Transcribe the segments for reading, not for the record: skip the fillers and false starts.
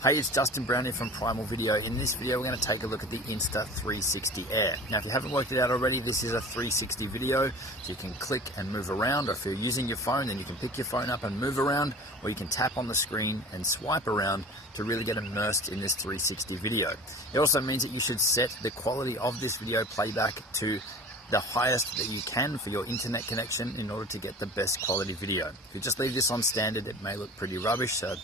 Hey, it's Justin Brown here from Primal Video. In this video, we're going to take a look at the Insta360 Air. Now, if you haven't worked it out already, this is a 360 video, so you can click and move around, or if you're using your phone, then you can pick your phone up and move around, or you can tap on the screen and swipe around to really get immersed in this 360 video. It also means that you should set the quality of this video playback to the highest that you can for your internet connection in order to get the best quality video. If you just leave this on standard, it may look pretty rubbish, so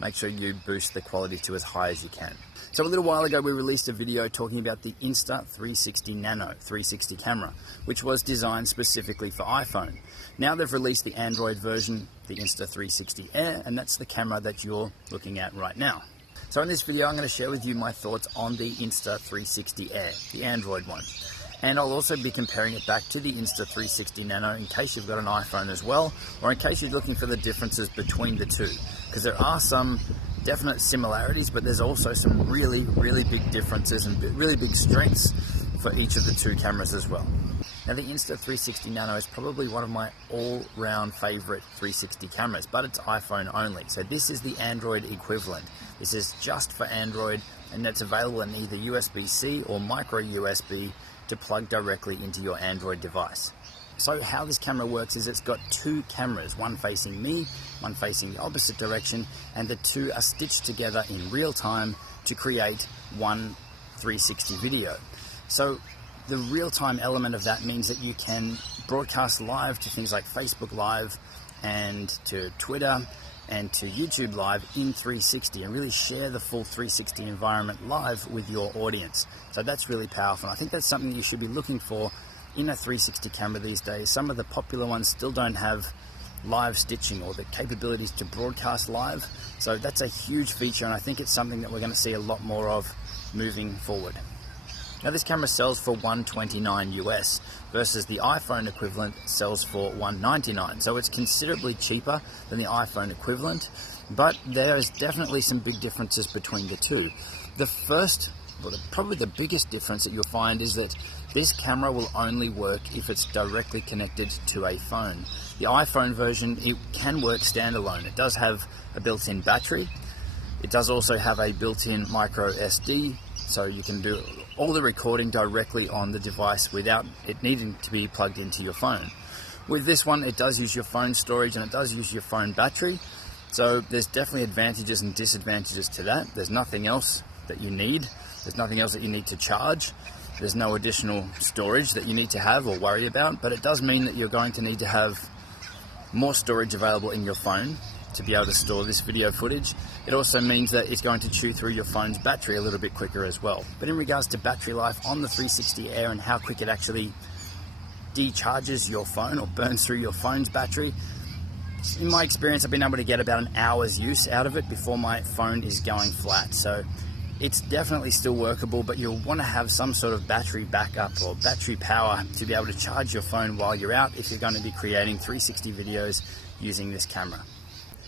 make sure you boost the quality to as high as you can. So a little while ago, we released a video talking about the Insta360 Nano 360 camera, which was designed specifically for iPhone. Now they've released the Android version, the Insta360 Air, and that's the camera that you're looking at right now. So in this video, I'm going to share with you my thoughts on the Insta360 Air, the Android one. And I'll also be comparing it back to the Insta360 Nano in case you've got an iPhone as well, or in case you're looking for the differences between the two. Because there are some definite similarities, but there's also some really big differences and really big strengths for each of the two cameras as well. Now, the Insta360 Nano is probably one of my all-round favorite 360 cameras, but it's iPhone only. So this is the Android equivalent. This is just for Android, and that's available in either USB-C or micro USB to plug directly into your Android device. So how this camera works is it's got two cameras, one facing me, one facing the opposite direction, and the two are stitched together in real time to create one 360 video. So the real-time element of that means that you can broadcast live to things like Facebook Live and to Twitter and to YouTube Live in 360 and really share the full 360 environment live with your audience. So that's really powerful. I think that's something you should be looking for in a 360 camera these days. Some of the popular ones still don't have live stitching or the capabilities to broadcast live. So that's a huge feature, and I think it's something that we're going to see a lot more of moving forward. Now, this camera sells for $129 US versus the iPhone equivalent sells for $199. So it's considerably cheaper than the iPhone equivalent, but there's definitely some big differences between the two. The first, well, probably the biggest difference that you'll find is that this camera will only work if it's directly connected to a phone. The iPhone version, it can work standalone. It does have a built-in battery. It does also have a built-in micro SD, so you can do all the recording directly on the device without it needing to be plugged into your phone. With this one, it does use your phone storage and it does use your phone battery, so there's definitely advantages and disadvantages to that. There's nothing else that you need. There's nothing else that you need to charge. There's no additional storage that you need to have or worry about, but it does mean that you're going to need to have more storage available in your phone to be able to store this video footage. It also means that it's going to chew through your phone's battery a little bit quicker as well. But in regards to battery life on the 360 Air and how quick it actually decharges your phone or burns through your phone's battery, in my experience, I've been able to get about an hour's use out of it before my phone is going flat. So it's definitely still workable, but you'll want to have some sort of battery backup or battery power to be able to charge your phone while you're out if you're going to be creating 360 videos using this camera.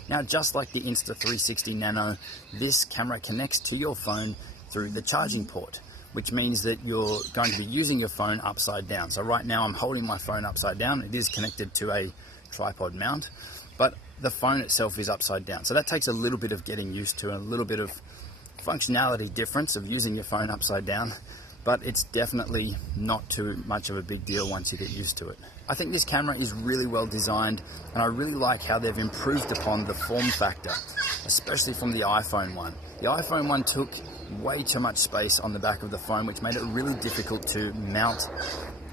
Now, just like the Insta360 Nano, this camera connects to your phone through the charging port, which means that you're going to be using your phone upside down. So right now I'm holding my phone upside down. It is connected to a tripod mount, but the phone itself is upside down. So that takes a little bit of getting used to and a little bit of functionality difference of using your phone upside down, but it's definitely not too much of a big deal once you get used to it. I think this camera is really well designed, and I really like how they've improved upon the form factor, especially from the iPhone one. The iPhone one took way too much space on the back of the phone, which made it really difficult to mount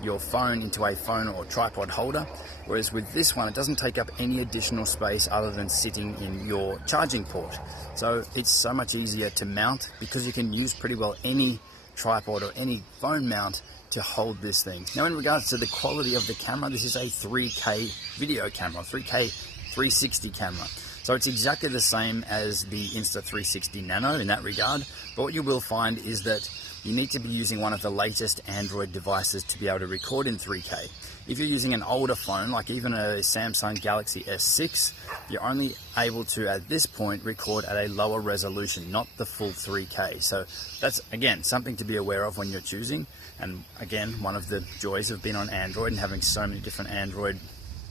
your phone into a phone or tripod holder, whereas with this one, it doesn't take up any additional space other than sitting in your charging port. So it's so much easier to mount because you can use pretty well any tripod or any phone mount to hold this thing. Now, in regards to the quality of the camera, this is a 3K video camera, 3K 360 camera. So it's exactly the same as the Insta360 Nano in that regard, but what you will find is that you need to be using one of the latest Android devices to be able to record in 3K. If you're using an older phone, like even a Samsung Galaxy S6, you're only able to, at this point, record at a lower resolution, not the full 3K. So that's, again, something to be aware of when you're choosing. And again, one of the joys of being on Android and having so many different Android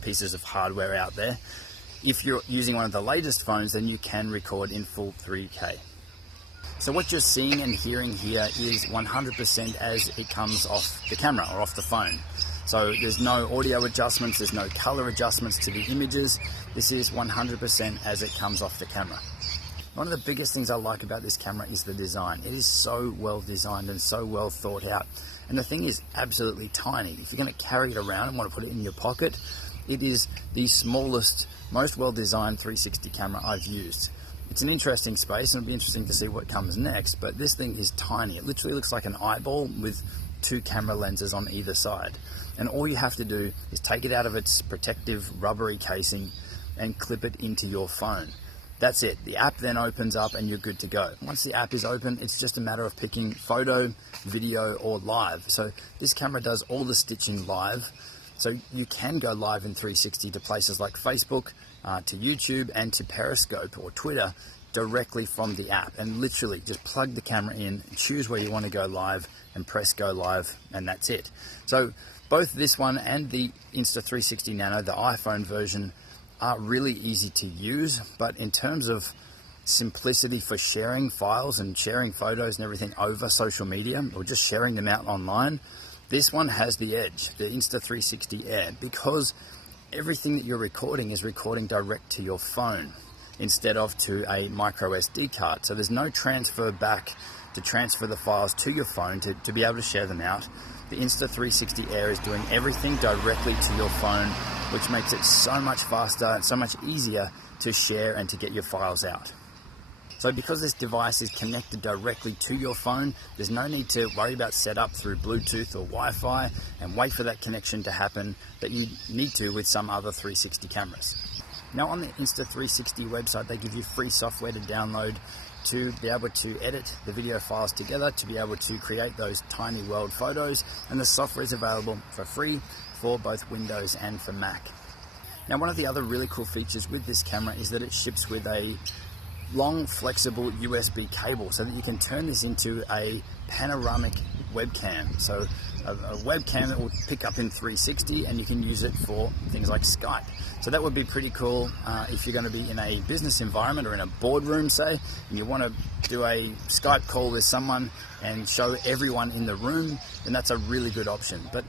pieces of hardware out there. If you're using one of the latest phones, then you can record in full 3K. So what you're seeing and hearing here is 100% as it comes off the camera or off the phone. So there's no audio adjustments, there's no color adjustments to the images. This is 100% as it comes off the camera. One of the biggest things I like about this camera is the design. It is so well designed and so well thought out. And the thing is absolutely tiny. If you're going to carry it around and want to put it in your pocket, it is the smallest, most well designed 360 camera I've used. It's an interesting space and it'll be interesting to see what comes next, but this thing is tiny. It literally looks like an eyeball with 2 camera lenses on either side. And all you have to do is take it out of its protective rubbery casing and clip it into your phone. That's it. The app then opens up and you're good to go. Once the app is open, it's just a matter of picking photo, video, or live. So this camera does all the stitching live. So you can go live in 360 to places like Facebook, to YouTube, and to Periscope or Twitter directly from the app. And literally just plug the camera in, choose where you want to go live, and press go live, and that's it. So both this one and the Insta360 Nano, the iPhone version, are really easy to use, but in terms of simplicity for sharing files and sharing photos and everything over social media or just sharing them out online, this one has the edge, the Insta360 Air, because everything that you're recording is recording direct to your phone instead of to a micro SD card. So there's no transfer back to transfer the files to your phone to be able to share them out. The Insta360 Air is doing everything directly to your phone, which makes it so much faster and so much easier to share and to get your files out. So because this device is connected directly to your phone, there's no need to worry about setup through Bluetooth or Wi-Fi and wait for that connection to happen that you need to with some other 360 cameras. Now on the Insta360 website, they give you free software to download to be able to edit the video files together, to be able to create those tiny world photos, and the software is available for free for both Windows and for Mac. Now one of the other really cool features with this camera is that it ships with a long flexible USB cable so that you can turn this into a panoramic webcam. So a webcam that will pick up in 360 and you can use it for things like Skype. So that would be pretty cool if you're going to be in a business environment or in a boardroom, say, and you want to do a Skype call with someone and show everyone in the room, then that's a really good option. But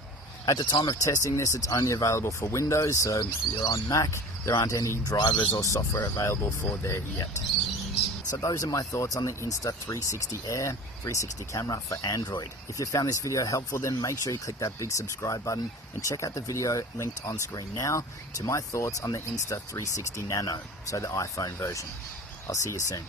at the time of testing this, it's only available for Windows, so if you're on Mac, there aren't any drivers or software available for there yet. So those are my thoughts on the Insta360 Air 360 camera for Android. If you found this video helpful, then make sure you click that big subscribe button and check out the video linked on screen now to my thoughts on the Insta360 Nano, so the iPhone version. I'll see you soon.